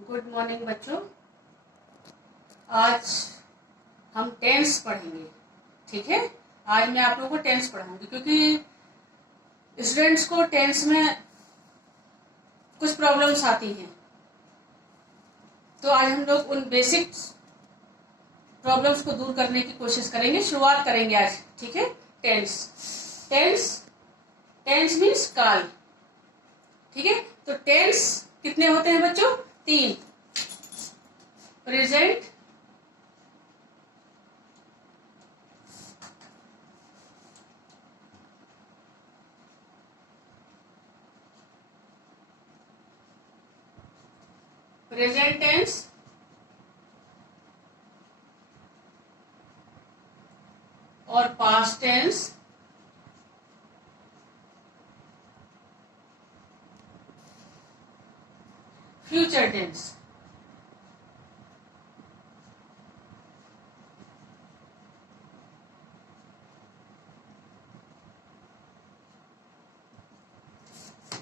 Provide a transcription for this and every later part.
Good morning बच्चों। आज हम टेंस पढ़ेंगे। ठीक है, आज मैं आप लोगों को टेंस पढ़ाऊंगी क्योंकि स्टूडेंट्स को टेंस में कुछ प्रॉब्लम्स आती हैं। तो आज हम लोग उन बेसिक प्रॉब्लम्स को दूर करने की कोशिश करेंगे, शुरुआत करेंगे आज। ठीक है, टेंस टेंस टेंस मीन्स काल। ठीक है, तो टेंस कितने होते हैं बच्चों? 3। प्रेजेंट, प्रेजेंट टेंस, और past tense, future tense.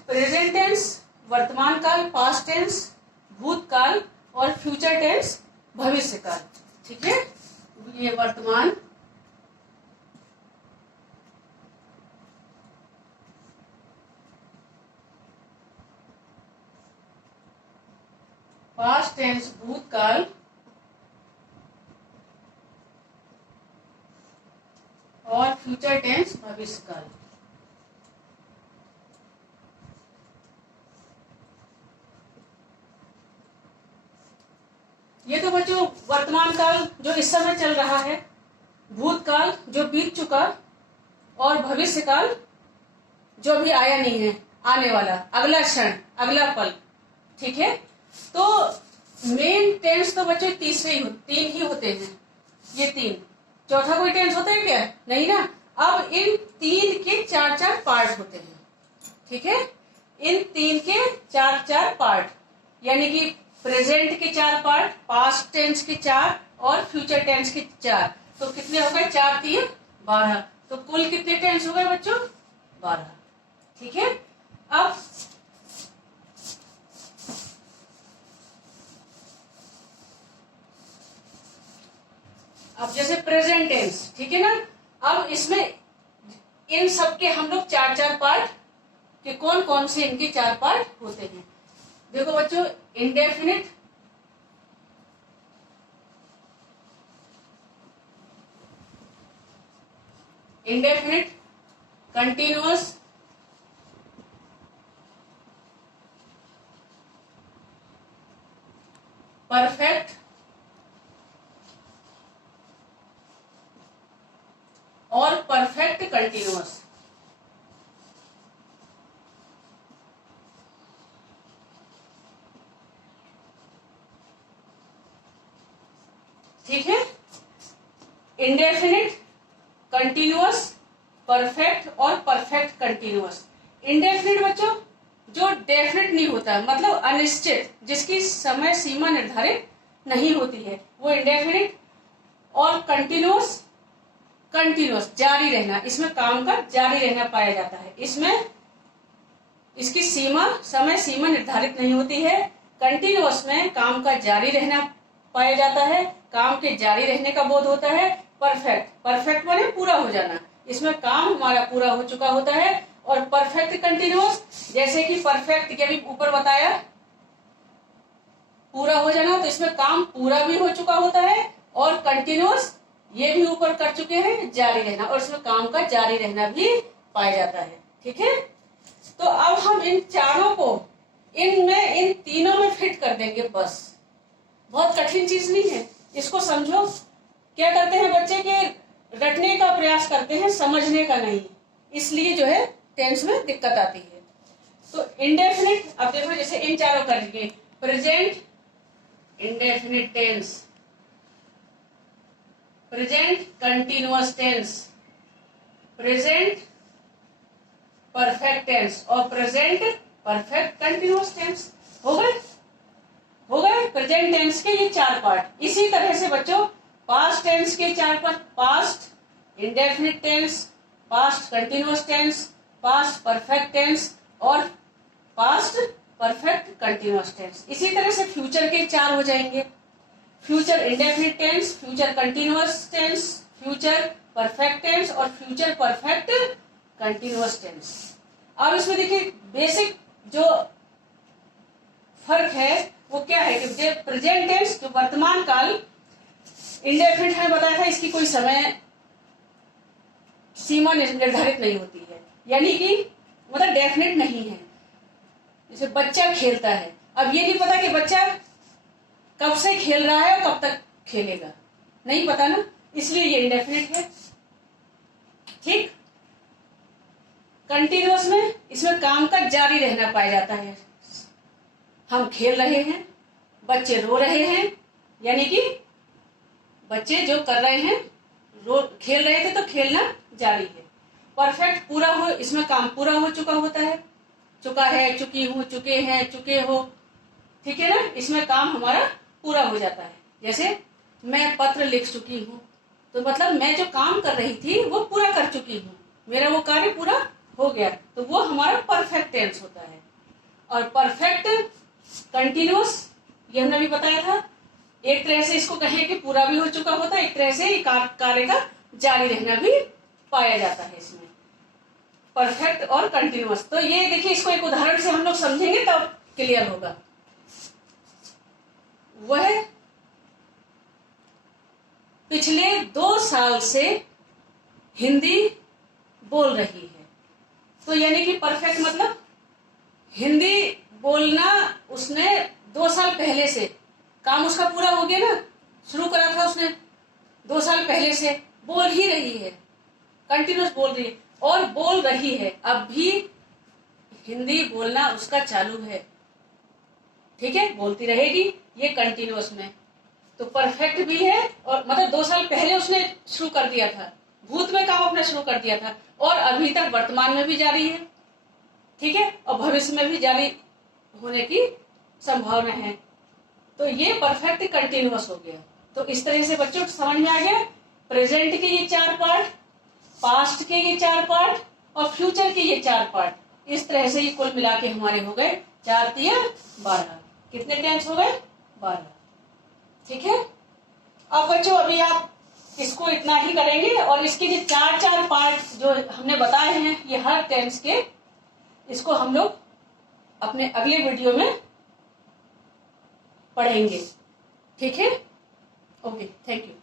Present tense वर्तमान काल, पास्ट टेंस भूतकाल, और फ्यूचर टेंस भविष्य काल। ठीक है, ये वर्तमान, पास्ट टेंस भूतकाल, और फ्यूचर टेंस भविष्य काल। ये तो बच्चों वर्तमान काल जो इस समय चल रहा है, भूतकाल जो बीत चुका, और भविष्य काल जो भी आया नहीं है, आने वाला, अगला क्षण, अगला पल। ठीक है, तो मेन टेंस तो बच्चों तीन ही होते हैं। ये 3, चौथा कोई टेंस होता है क्या? नहीं ना। अब इन 3 के 4-4 पार्ट होते हैं। ठीक है, इन 3 के 4-4 पार्ट, यानी कि प्रेजेंट के 4 पार्ट, पास्ट टेंस के 4, और फ्यूचर टेंस के 4। तो कितने हो गए? 4 3 12। तो कुल कितने टेंस हो गए बच्चों? 12। ठीक है, अब जैसे प्रेजेंट टेंस, ठीक है ना। अब इसमें इन सब के हम लोग 4-4 पार्ट के कौन कौन से इनके 4 पार्ट होते हैं? देखो बच्चों, इंडेफिनिट, इंडेफिनिट, कंटिन्यूअस, परफेक्ट, और परफेक्ट कंटिन्यूअस। ठीक है, इंडेफिनिट, कंटिन्यूअस, परफेक्ट और परफेक्ट कंटिन्यूअस। इंडेफिनिट बच्चों जो डेफिनेट नहीं होता, मतलब अनिश्चित, जिसकी समय सीमा निर्धारित नहीं होती है, वो इंडेफिनिट। और कंटिन्यूअस, कंटिन्यूअस जारी रहना, इसमें काम का जारी रहना पाया जाता है। इसमें इसकी समय सीमा निर्धारित नहीं होती है। कंटिन्यूअस में काम का जारी रहना पाया जाता है, काम के जारी रहने का बोध होता है। परफेक्ट, परफेक्ट माने पूरा हो जाना, इसमें काम हमारा पूरा हो चुका होता है। और परफेक्ट कंटिन्यूअस, जैसे कि परफेक्ट के भी ऊपर बताया, पूरा हो जाना, तो इसमें काम पूरा भी हो चुका होता है। और कंटिन्यूअस ये भी ऊपर कर चुके हैं, जारी रहना, और इसमें काम का जारी रहना भी पाया जाता है। ठीक है, तो अब हम इन चारों को इन तीनों में फिट कर देंगे। बस बहुत कठिन चीज नहीं है, इसको समझो। क्या करते हैं बच्चे के रटने का प्रयास करते हैं, समझने का नहीं, इसलिए जो है टेंस में दिक्कत आती है। तो इंडेफिनिट, अब देखो जैसे इन चारों करेंगे, present indefinite tense, present continuous tense, present perfect tense, और प्रेजेंट परफेक्ट कंटिन्यूअस टेंस। हो गए प्रेजेंट टेंस के ये 4 पार्ट। इसी तरह से बच्चों पास्ट टेंस के 4 part, past indefinite tense, past continuous tense, past perfect tense, और पास्ट परफेक्ट कंटिन्यूअस टेंस। इसी तरह से फ्यूचर के 4 हो जाएंगे, future indefinite tense, future continuous tense, future perfect tense और फ्यूचर परफेक्ट कंटिन्यूअस टेंस। अब इसमें देखिए बेसिक जो फर्क है वो क्या है कि प्रेजेंट टेंस जो वर्तमान काल इंडेफिनिट है, बताया था इसकी कोई समय सीमा निर्धारित नहीं होती है, यानी कि मतलब डेफिनेट नहीं है। जैसे बच्चा खेलता है, अब ये नहीं पता कि बच्चा कब से खेल रहा है और कब तक खेलेगा, नहीं पता ना, इसलिए ये इंडेफिनिट है। ठीक। कंटिन्यूअस में इसमें काम का जारी रहना पाया जाता है। हम खेल रहे हैं, बच्चे रो रहे हैं, यानी कि बच्चे जो कर रहे हैं, खेल रहे थे तो खेलना जारी है। परफेक्ट पूरा हो, इसमें काम पूरा हो चुका होता है, चुका है, चुकी हूं, चुके हैं, चुके हो, ठीक है ना, इसमें काम हमारा पूरा हो जाता है। जैसे मैं पत्र लिख चुकी हूँ, तो मतलब मैं जो काम कर रही थी वो पूरा कर चुकी हूँ, मेरा वो कार्य पूरा हो गया, तो वो हमारा परफेक्ट टेंस होता है। और परफेक्ट कंटिन्यूअस ये हमने भी बताया था, एक तरह से इसको कहें कि पूरा भी हो चुका होता है, एक तरह से कार्य का जारी रहना भी पाया जाता है इसमें, परफेक्ट और कंटिन्यूअस। तो ये देखिए, इसको एक उदाहरण से हम लोग समझेंगे तब क्लियर होगा। वह पिछले 2 साल से हिंदी बोल रही है, तो यानी कि परफेक्ट मतलब हिंदी बोलना उसने 2 साल पहले से, काम उसका पूरा हो गया ना, शुरू करा था उसने 2 साल पहले से, बोल ही रही है, कंटिन्यूअस बोल रही है और बोल रही है, अब भी हिंदी बोलना उसका चालू है, ठीक है, बोलती रहेगी, ये कंटिन्यूअस में। तो परफेक्ट भी है, और मतलब 2 साल पहले उसने शुरू कर दिया था, भूत में काम अपना शुरू कर दिया था, और अभी तक वर्तमान में भी जारी है, ठीक है, और भविष्य में भी जारी होने की संभावना है। तो ये परफेक्ट कंटिन्यूअस हो गया। तो इस तरह से बच्चों समझ में आ गया, प्रेजेंट के ये 4 पार्ट, पास्ट के ये 4 पार्ट और फ्यूचर के ये 4 पार्ट। इस तरह से ये कुल मिला के हमारे हो गए 4 तिया 12। कितने टेंस हो गए? 12। ठीक है। अब बच्चों अभी आप इसको इतना ही करेंगे, और इसके जो 4 पार्ट जो हमने बताए हैं ये हर टेंस के, इसको हम लोग अपने अगले वीडियो में पढ़ेंगे। ठीक है। Okay, thank you.